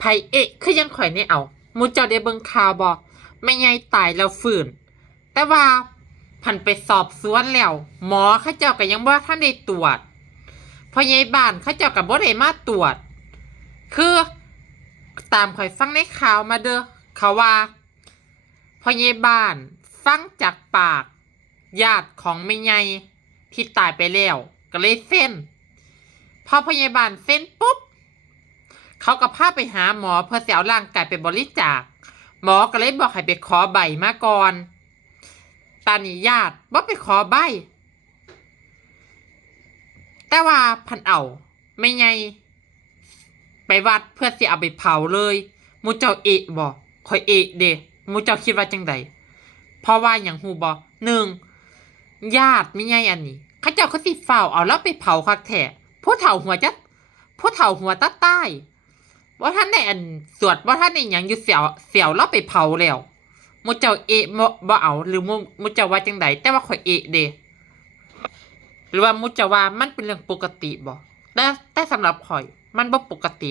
ไผคือยังข่อยนี่เอามูเจ้าได้เบิ่งข่าวบ่แม่ใหญ่ตายแล้วฟื้นแต่ว่าพันไปสอบสวนแล้วหมอเขาเจ้าก็ยังบ่ทันได้ตรวจพ่อใหญ่บ้านเขาเจ้าก็บ่ได้มาตรวจคือตามข่อยฟังในข่าวมาเด้อเขาว่าพ่อใหญ่บ้านฟังจากปากญาติของแม่ใหญ่ที่ตายไปแล้วก็เลยเซ็นพอพ่อใหญ่บ้านเซ็นปุ๊บเขาก็พาไปหาหมอเพื่อสิเอาร่างกายไปบริจาคหมอก็เลยบอกให้ไปขอใบมาก่อนตานี่ญาติบ่ไปขอใบแต่ว่าพันเอาไม่ไงไปวัดเพื่อสิเอาไปเผาเลยมูเจ้าบ่คอยเด้มูเจ้าคิดว่าจังใดเพราะว่าอย่างฮูบ่หนึ่งญาติไม่ไงอันนี้เขาเจ้าเขาสิเฝ้าเอาแล้วไปเผาคักแท้ผู้เฒ่าหัวตาใต้ว่าท่านในอันสวดว่าท่านในหยังอยู่เสียวแล้วไปเผาแล้วมูเจ้าบ่เอาหรือมูเจ้าว่าจังใดแต่ว่าข่อยเด้หรือว่ามูเจ้าว่ามันเป็นเรื่องปกติบ่แต่สำหรับข่อยมันบ่ปกติ